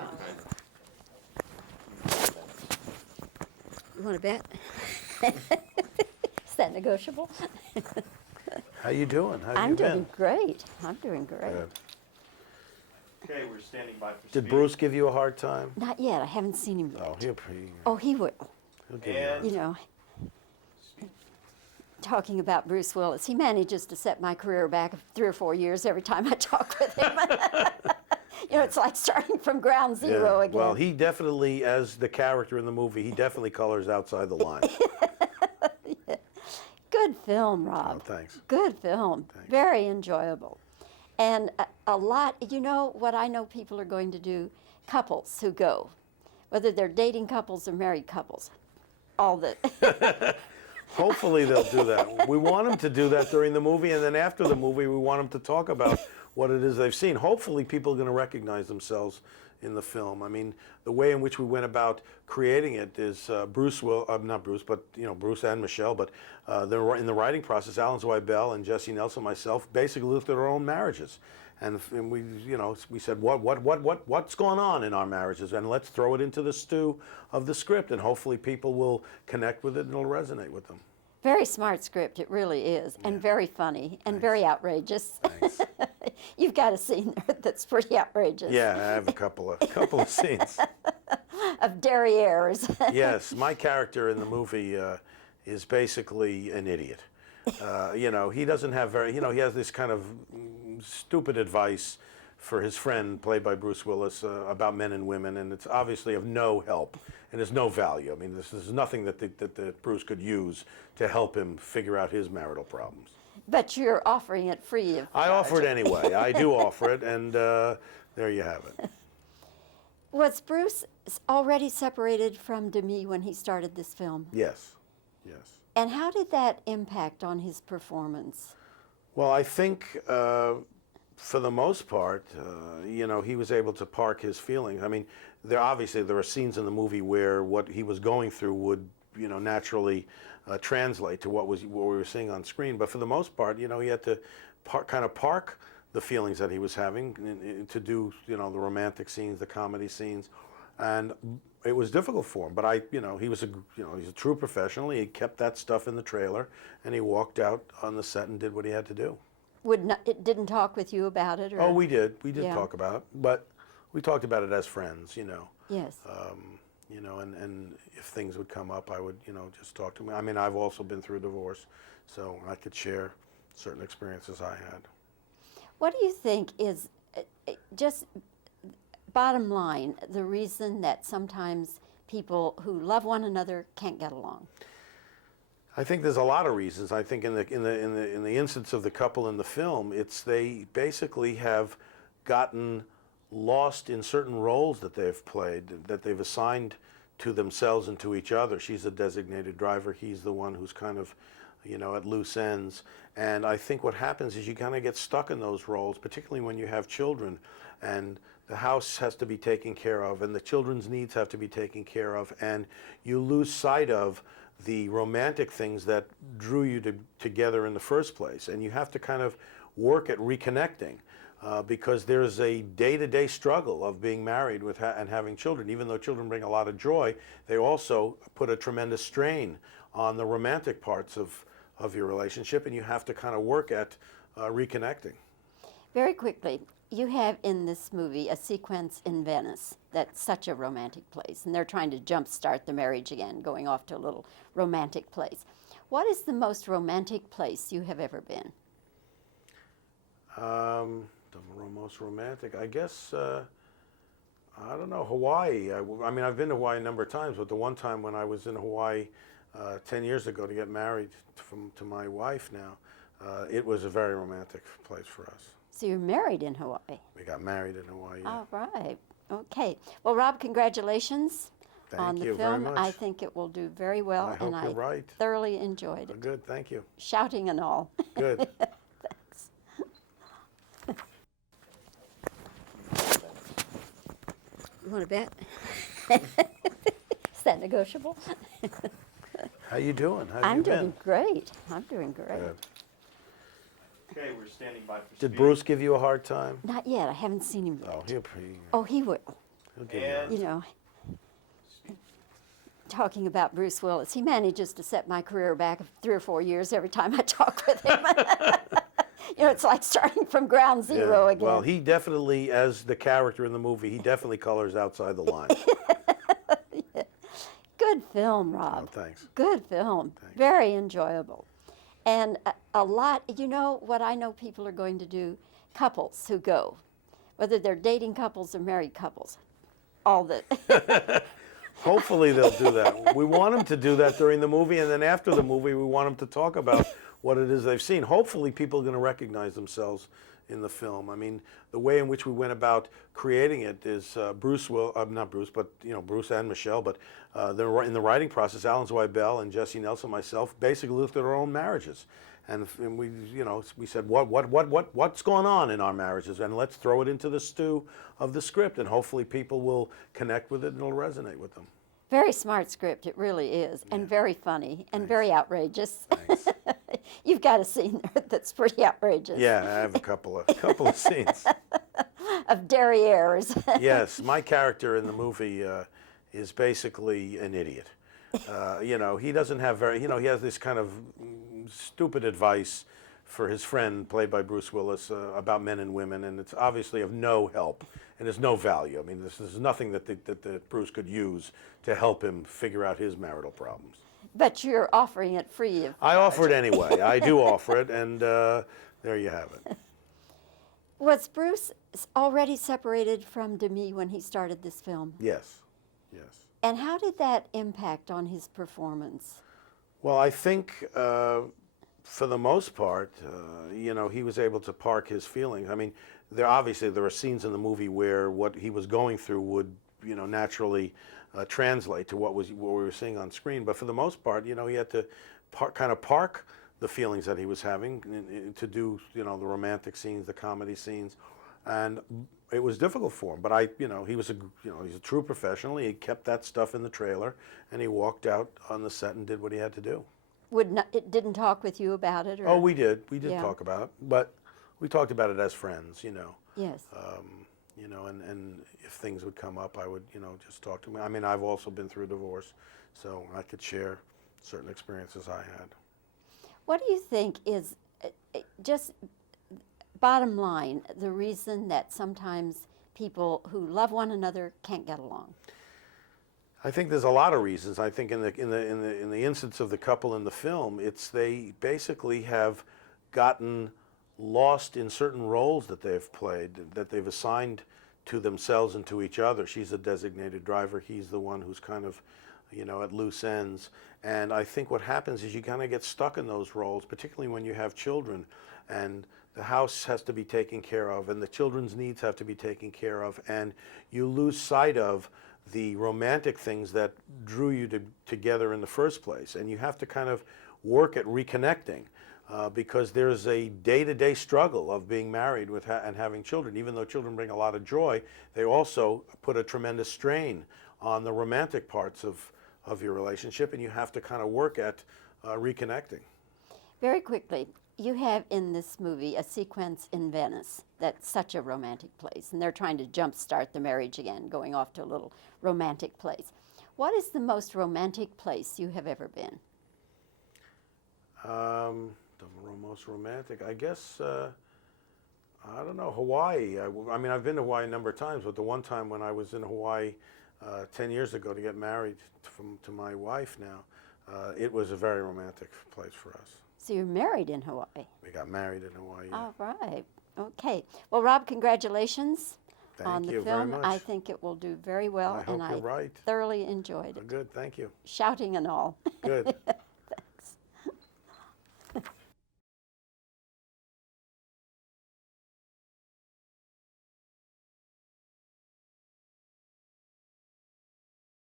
from? You want to bet? Is that negotiable? How you doing? How have I'm you been? doing great. I'm doing great. Good. Okay, we're standing by for Did speed. Bruce give you a hard time? Not yet. I haven't seen him yet. Oh, He will. he'll give you a hard You know, talking about Bruce Willis, he manages to set my career back 3 or 4 years every time I talk with him. You know, it's like starting from ground zero again. Well, he definitely, as the character in the movie, he definitely colors outside the line. Good film, Rob. Oh, thanks. Good film. Thanks. Very enjoyable. And a lot, you know what I know people are going to do? Couples who go, whether they're dating couples or married couples. All the... Hopefully they'll do that. We want them to do that during the movie, and then after the movie, we want them to talk about what it is they've seen. Hopefully people are going to recognize themselves in the film. I mean, the way in which we went about creating it is Bruce and Michelle, but they were in the writing process. Alan Zweibel and Jesse Nelson, myself, basically looked at our own marriages, and we, we said, what's going on in our marriages, and let's throw it into the stew of the script, and hopefully people will connect with it and it'll resonate with them. Very smart script, it really is, and very funny, and very outrageous. Thanks. You've got a scene there that's pretty outrageous. Yeah, I have a couple of scenes. Of derrieres. Yes, my character in the movie is basically an idiot. He doesn't have he has this kind of stupid advice for his friend, played by Bruce Willis, about men and women, and it's obviously of no help, and there's no value. I mean, this is nothing that Bruce could use to help him figure out his marital problems. But you're offering it free of I charge. offer it anyway. I do offer it, and there you have it. Was Bruce already separated from Demi when he started this film? Yes, yes. And how did that impact on his performance? Well, I think for the most part, he was able to park his feelings. I mean, there are scenes in the movie where what he was going through would, naturally translate to what we were seeing on screen. But for the most part, he had to kind of park the feelings that he was having to do, the romantic scenes, the comedy scenes, and it was difficult for him. But he's a true professional. He kept that stuff in the trailer, and he walked out on the set and did what he had to do. It didn't talk with you about it? Or? Oh, we did. We did Yeah. talk about it, but we talked about it as friends, Yes. and if things would come up, I would, just talk to him. I mean, I've also been through a divorce, so I could share certain experiences I had. What do you think is, just bottom line, the reason that sometimes people who love one another can't get along? I think there's a lot of reasons. I think in the instance of the couple in the film, they basically have gotten lost in certain roles that they've played, that they've assigned to themselves and to each other. She's a designated driver. He's the one who's kind of, at loose ends. And I think what happens is you kind of get stuck in those roles, particularly when you have children, and the house has to be taken care of, and the children's needs have to be taken care of, and you lose sight of the romantic things that drew you together in the first place. And you have to kind of work at reconnecting. Because there's a day-to-day struggle of being married and having children. Even though children bring a lot of joy, they also put a tremendous strain on the romantic parts of your relationship, and you have to kind of work at reconnecting. Very quickly, you have in this movie a sequence in Venice that's such a romantic place, and they're trying to jumpstart the marriage again, going off to a little romantic place. What is the most romantic place you have ever been? The most romantic, I guess, I don't know, Hawaii. I mean, I've been to Hawaii a number of times, but the one time when I was in Hawaii 10 years ago to get married to my wife now, it was a very romantic place for us. So you're married in Hawaii? We got married in Hawaii. Yeah. All right. Okay. Well, Rob, congratulations on the Thank you film. very much. I think it will do very well, I hope and you're right. thoroughly enjoyed it. Good, thank you. Shouting and all. Good. Thanks. You want to bet? Is that negotiable? How you doing? How have I'm you doing been? great. I'm doing great. Good. Okay, we're standing by for Did speed. Bruce give you a hard time? Not yet. I haven't seen him yet. Oh, He will. Okay. And You know, talking about Bruce Willis, he manages to set my career back 3 or 4 years every time I talk with him. You know, it's like starting from ground zero again. Well, he definitely, as the character in the movie, he definitely colors outside the lines. Good film, Rob. Oh, thanks. Good film. Thanks. Very enjoyable. And a lot, you know what I know people are going to do? Couples who go, whether they're dating couples or married couples. All the Hopefully they'll do that. We want them to do that during the movie, and then after the movie, we want them to talk about what it is they've seen. Hopefully people are going to recognize themselves in the film. I mean, the way in which we went about creating it is not Bruce, but Bruce and Michelle, but in the writing process, Alan Zweibel and Jesse Nelson, myself, basically looked at our own marriages. And we said, what's going on in our marriages? And let's throw it into the stew of the script, and hopefully people will connect with it and it'll resonate with them. very smart script, it really is, and very funny and very outrageous. Thanks. You've got a scene there that's pretty outrageous. Yeah, I have a couple of scenes. Of derrieres. Yes, my character in the movie is basically an idiot. He doesn't have he has this kind of stupid advice for his friend, played by Bruce Willis, about men and women, and it's obviously of no help and there's no value. I mean, this is nothing that Bruce could use to help him figure out his marital problems. But you're offering it free of I offer it anyway. I do offer it, and there you have it. Was Bruce already separated from Demi when he started this film? Yes, yes. And how did that impact on his performance? Well, I think for the most part, he was able to park his feelings. I mean, there are scenes in the movie where what he was going through would, naturally translate to what we were seeing on screen. But for the most part, he had to kind of park the feelings that he was having to do, the romantic scenes, the comedy scenes, and it was difficult for him. But he's a true professional. He kept that stuff in the trailer, and he walked out on the set and did what he had to do. It didn't talk with you about it? Or? Oh, we did. We did Yeah. talk about it, but we talked about it as friends, Yes. and if things would come up, I would, just talk to him. I mean, I've also been through a divorce, so I could share certain experiences I had. What do you think is, just bottom line, the reason that sometimes people who love one another can't get along? I think there's a lot of reasons. I think in the instance of the couple in the film, they basically have gotten lost in certain roles that they've played, that they've assigned to themselves and to each other. She's a designated driver. He's the one who's kind of, at loose ends. And I think what happens is you kind of get stuck in those roles, particularly when you have children, and the house has to be taken care of, and the children's needs have to be taken care of, and you lose sight of the romantic things that drew you together in the first place. And you have to kind of work at reconnecting because there's a day-to-day struggle of being married and having children. Even though children bring a lot of joy, they also put a tremendous strain on the romantic parts of your relationship, and you have to kind of work at reconnecting. Very quickly, you have in this movie a sequence in Venice that's such a romantic place, and they're trying to jumpstart the marriage again, going off to a little romantic place. What is the most romantic place you have ever been? The most romantic, I guess, I don't know, Hawaii. I mean, I've been to Hawaii a number of times, but the one time when I was in Hawaii 10 years ago to get married to my wife now, it was a very romantic place for us. So you're married in Hawaii? We got married in Hawaii. Yeah. All right. Okay. Well, Rob, congratulations on the Thank you film. very much. I think it will do very well, I hope and you're right. thoroughly enjoyed it. Good, thank you. Shouting and all. Good.